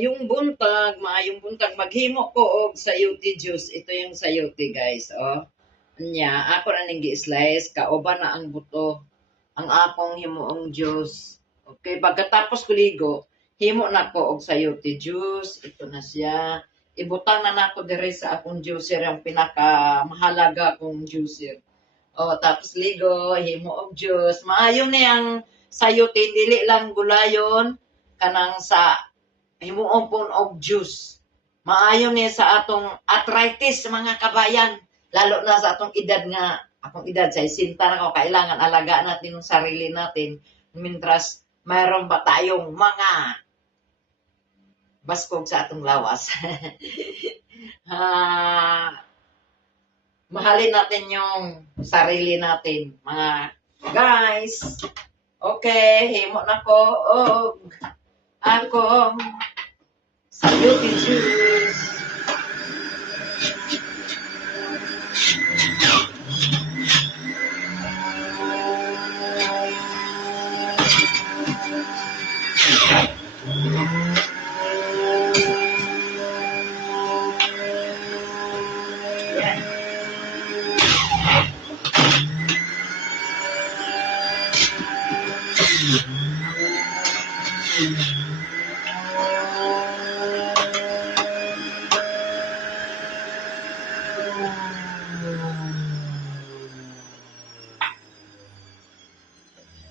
maayong buntag, maghimo ko og sayote juice. Ito yung sayote, guys, oh. Nya, ako na ning gi-slice, kauban na ang buto, ang akong himuong juice. Okay, pagkatapos ko ligo, himo na ko og sayote juice. Ito na siya. Ibutang na nako diri sa akong juicer, ang pinaka mahalaga kong juicer. Oh, tapos ligo, himo og juice. Maayo ni ang sayote, dili lang gulayon kanang sa himuon pon og juice. Maayo ni sa atong arthritis mga kabayan, lalo na sa atong edad nga, akong edad sa 60 na ko, kailangan alagaan natin yung sarili natin mintras mayroon ba tayong mga baskog sa atong lawas. Mahalin natin yung sarili natin, mga guys. Okay, himo na ko og akong sayote juice.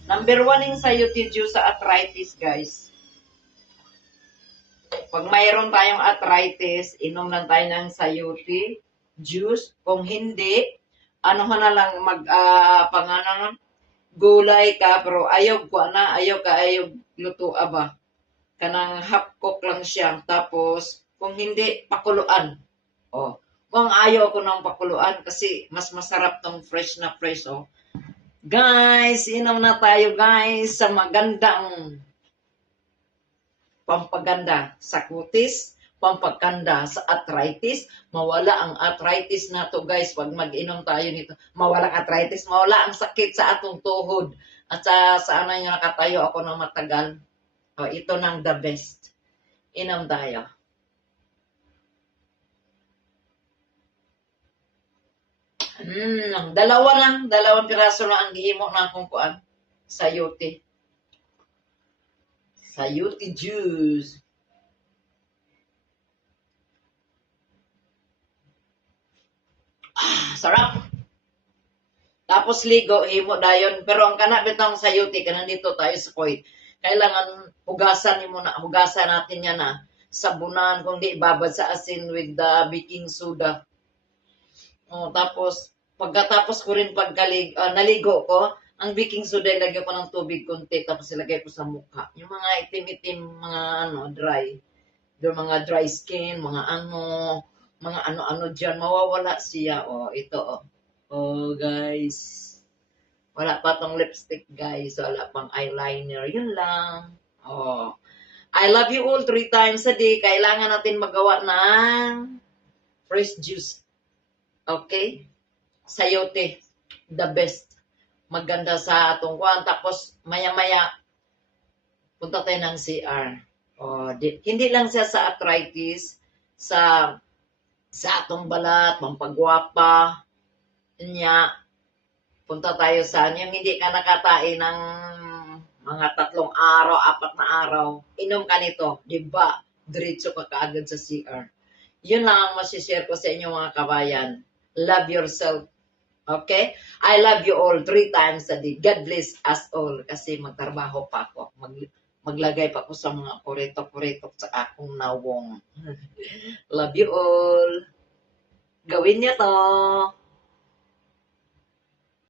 Number 1 yung sayote juice sa arthritis, guys. Pag mayroon tayong arthritis, inom lang tayo ng sayote juice. Kung hindi, ano na lang gulay ka, pero ayaw luto ba. Kanang half cook lang siya. Tapos, kung hindi, pakuluan. Oh. Kung ayaw ko ng pakuluan, kasi mas masarap tong fresh na fresh, oh. Guys, inom na tayo, guys, sa magandang pampaganda sa kutis, pampaganda sa arthritis. Mawala ang arthritis na to, guys, pag mag-inom tayo nito. Mawala ang arthritis, mawala ang sakit sa atong tuhod. At saan nyo nakatayo ako ng matagal. Oh, ito nang the best. Inom tayo. Dalawang piraso lang ang gihimo na akong kuan. Sayote. Sayote juice. Sarap. Tapos ligo, himo dayon. Pero ang kana bitong sayote, kanang dito tayo sa Kuwait. Kailangan hugasan natin yan na. Sabunan, kung di babad sa asin with the baking soda. Oh, tapos, pagkatapos ko rin naligo ko, ang baking soda, ilagay ko ng tubig konti, tapos ilagay ko sa mukha. Yung mga itim-itim, mga dry. Yung mga dry skin, mga ano dyan, mawawala siya. Oh, ito, oh. Oh, guys. Wala pa tong lipstick, guys. Wala pang eyeliner. Yun lang. Oh. I love you all 3 times a day. Kailangan natin magawa ng fresh juice. Okay? Sayote. The best. Maganda sa atong kuwan. Tapos, maya-maya, punta tayo ng CR. Oh, hindi lang siya sa arthritis, sa atong balat, pampagwapa. Niya, punta tayo sa yung hindi ka nakatain ng mga 3 araw, 4 na araw. Inom ka nito, di ba? Diretso ka kaagad sa CR. Yun lang ang masishare ko sa inyo mga kabayan. Love yourself. Okay? I love you all 3 times a day. God bless us all. Kasi magtrabaho pa ako. Maglagay pa ako sa mga kuretok-kuretok sa akong nawong. Love you all. Gawin niyo to.